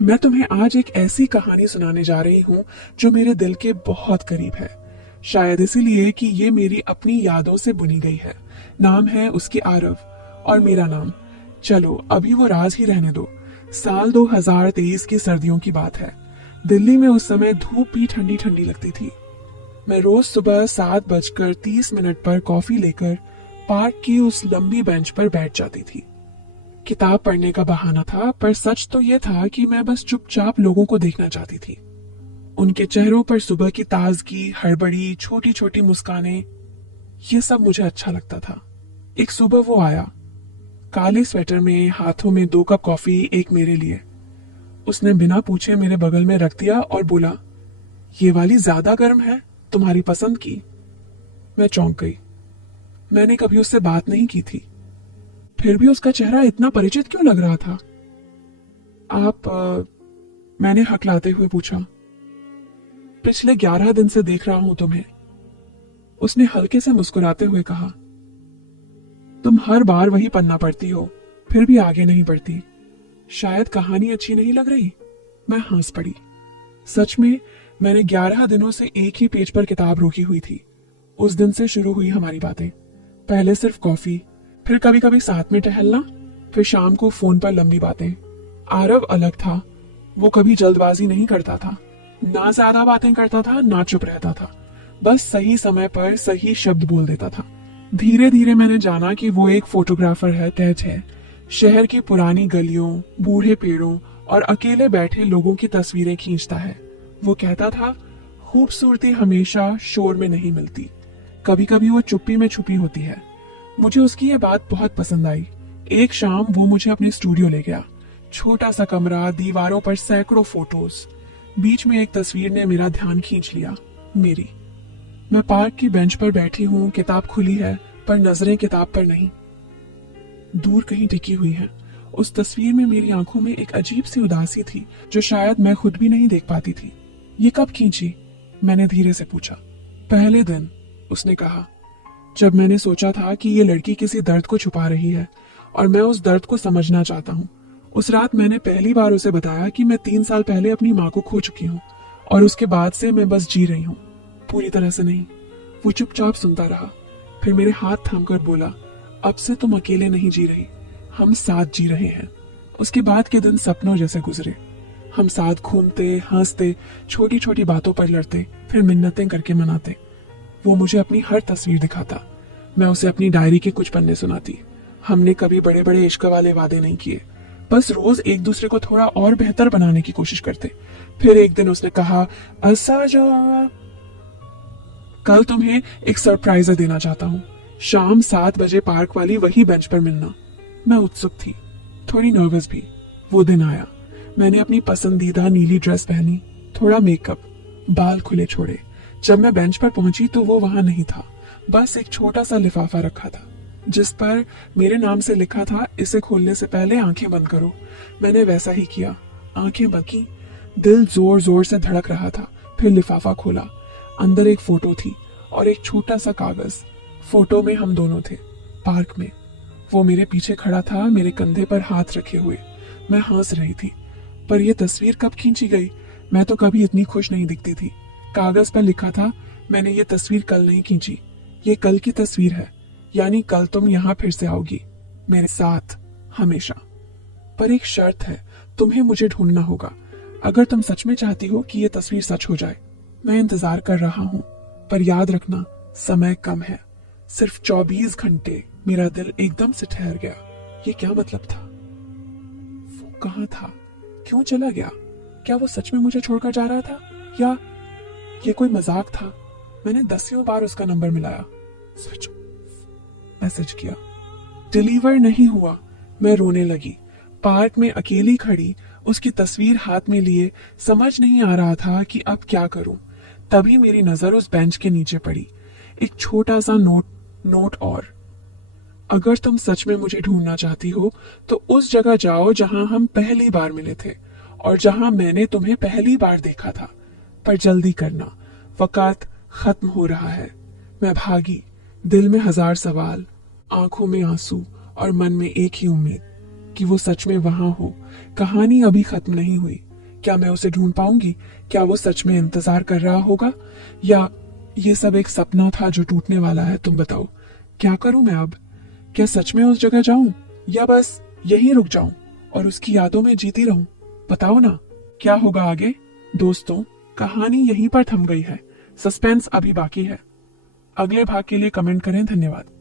मैं तुम्हें आज एक ऐसी कहानी सुनाने जा रही हूँ जो मेरे दिल के बहुत करीब है। शायद इसीलिए कि ये मेरी अपनी यादों से बुनी गई है। नाम है उसकी आरव और मेरा नाम। चलो अभी वो राज ही रहने दो। साल 2023 की सर्दियों की बात है। दिल्ली में उस समय धूप भी ठंडी ठंडी लगती थी। मैं रोज सुबह 7:30 पर कॉफी लेकर पार्क की उस लंबी बेंच पर बैठ जाती थी। किताब पढ़ने का बहाना था, पर सच तो यह था कि मैं बस चुपचाप लोगों को देखना चाहती थी। उनके चेहरों पर सुबह की ताजगी, हड़बड़ी, छोटी छोटी मुस्कानें, ये सब मुझे अच्छा लगता था। एक सुबह वो आया, काले स्वेटर में, हाथों में 2 कप कॉफी, एक मेरे लिए। उसने बिना पूछे मेरे बगल में रख दिया और बोला, ये वाली ज्यादा गर्म है, तुम्हारी पसंद की। मैं चौंक गई। मैंने कभी उससे बात नहीं की थी, फिर भी उसका चेहरा इतना परिचित क्यों लग रहा था। आप मैंने हकलाते हुए पूछा। पिछले 11 दिन से देख रहा हूं तुम्हें, उसने हल्के से मुस्कुराते हुए कहा। तुम हर बार वही पन्ना पढ़ती हो, फिर भी आगे नहीं बढ़ती। शायद कहानी अच्छी नहीं लग रही। मैं हंस पड़ी। सच में मैंने 11 दिनों से एक ही पेज पर किताब रोकी हुई थी। उस दिन से शुरू हुई हमारी बातें। पहले सिर्फ कॉफी, फिर कभी कभी साथ में टहलना, फिर शाम को फोन पर लंबी बातें। आरव अलग था। वो कभी जल्दबाजी नहीं करता था, ना ज्यादा बातें करता था, ना चुप रहता था। बस सही समय पर सही शब्द बोल देता था। धीरे धीरे मैंने जाना कि वो एक फोटोग्राफर है, तेज है। शहर की पुरानी गलियों, बूढ़े पेड़ों और अकेले बैठे लोगों की तस्वीरें खींचता है। वो कहता था, खूबसूरती हमेशा शोर में नहीं मिलती, कभी कभी वो चुप्पी में छुपी होती है। मुझे उसकी ये बात बहुत पसंद आई। एक शाम वो मुझे अपने स्टूडियो ले गया। छोटा सा कमरा, दीवारों पर सैकड़ों फोटोज। बीच में एक तस्वीर ने मेरा ध्यान खींच लिया, मेरी। मैं पार्क की बेंच पर बैठी हूँ, किताब खुली है, पर नजरें किताब पर नहीं, दूर कहीं टिकी हुई है। उस तस्वीर में मेरी आंखों में एक अजीब सी उदासी थी, जो शायद मैं खुद भी नहीं देख पाती थी। ये कब खींची? मैंने धीरे से पूछा। पहले दिन, उसने कहा, जब मैंने सोचा था कि ये लड़की किसी दर्द को छुपा रही है और मैं उस दर्द को समझना चाहता हूँ। उस रात मैंने पहली बार उसे बताया कि मैं 3 साल पहले अपनी माँ को खो चुकी हूँ और उसके बाद से मैं बस जी रही हूँ, पूरी तरह से नहीं। वो चुपचाप सुनता रहा, फिर मेरे हाथ थामकर बोला, अब से तुम अकेले नहीं जी रही, हम साथ जी रहे हैं। उसके बाद के दिन सपनों जैसे गुजरे। हम साथ घूमते, हंसते, छोटी छोटी बातों पर लड़ते, फिर मिन्नतें करके मनाते। वो मुझे अपनी हर तस्वीर दिखाता, मैं उसे अपनी डायरी के कुछ पन्ने सुनाती। हमने कभी बड़े बड़े इश्क वाले वादे नहीं किए, बस रोज एक दूसरे को थोड़ा और बेहतर बनाने की कोशिश करते। फिर एक दिन उसने कहा, असा जो कल तुम्हें एक सरप्राइज देना चाहता हूँ। शाम 7 बजे पार्क वाली वही बेंच पर मिलना। मैं उत्सुक थी, थोड़ी नर्वस भी। वो दिन आया। मैंने अपनी पसंदीदा नीली ड्रेस पहनी, थोड़ा मेकअप, बाल खुले छोड़े। जब मैं बेंच पर पहुंची तो वो वहां नहीं था। बस एक छोटा सा लिफाफा रखा था, जिस पर मेरे नाम से लिखा था, इसे खोलने से पहले आंखें बंद करो। मैंने वैसा ही किया। आंखें बंद की, दिल जोर जोर से धड़क रहा था। फिर लिफाफा खोला। अंदर एक फोटो थी और एक छोटा सा कागज। फोटो में हम दोनों थे, पार्क में। वो मेरे पीछे खड़ा था, मेरे कंधे पर हाथ रखे हुए। मैं हंस रही थी। पर यह तस्वीर कब खींची गई? मैं तो कभी इतनी खुश नहीं दिखती थी। कागज पर लिखा था, मैंने ये तस्वीर कल नहीं खींची, ये कल की तस्वीर है, यानी कल तुम यहाँ फिर से आओगी, मेरे साथ, हमेशा। पर एक शर्त है, तुम्हें मुझे ढूंढना होगा, अगर तुम सच में चाहती हो कि ये तस्वीर सच हो जाए। मैं इंतजार कर रहा हूँ, पर याद रखना, समय कम है, सिर्फ 24 घंटे। मेरा दिल एकदम से ठहर गया। ये क्या मतलब था? वो कहाँ था? क्यों चला गया? क्या वो सच में मुझे छोड़कर जा रहा था, या ये कोई मजाक था? मैंने 10वीं बार उसका नंबर मिलाया, स्विच मैसेज किया, डिलीवर नहीं हुआ। मैं रोने लगी। पार्क में अकेली खड़ी, उसकी तस्वीर हाथ में लिए, समझ नहीं आ रहा था कि अब क्या करूं। तभी मेरी नजर उस बेंच के नीचे पड़ी। एक छोटा सा नोट और, अगर तुम सच में मुझे ढूंढना चाहती हो तो उस जगह जाओ जहां हम पहली बार मिले थे और जहां मैंने तुम्हें पहली बार देखा था। पर जल्दी करना, वक्त खत्म हो रहा है। मैं भागी, दिल में 1000 सवाल, आंखों में आंसू और मन में एक ही उम्मीद, कि वो सच में वहां हो। कहानी अभी खत्म नहीं हुई। क्या मैं उसे ढूंढ पाऊंगी? क्या वो सच में इंतजार कर रहा होगा, या ये सब एक सपना था जो टूटने वाला है? तुम बताओ, क्या करूं मैं अब? क्या सच में उस जगह जाऊं, या बस यहीं रुक जाऊं और उसकी यादों में जीती रहूं? बताओ ना, क्या होगा आगे? दोस्तों, कहानी यहीं पर थम गई है। सस्पेंस अभी बाकी है। अगले भाग के लिए कमेंट करें। धन्यवाद।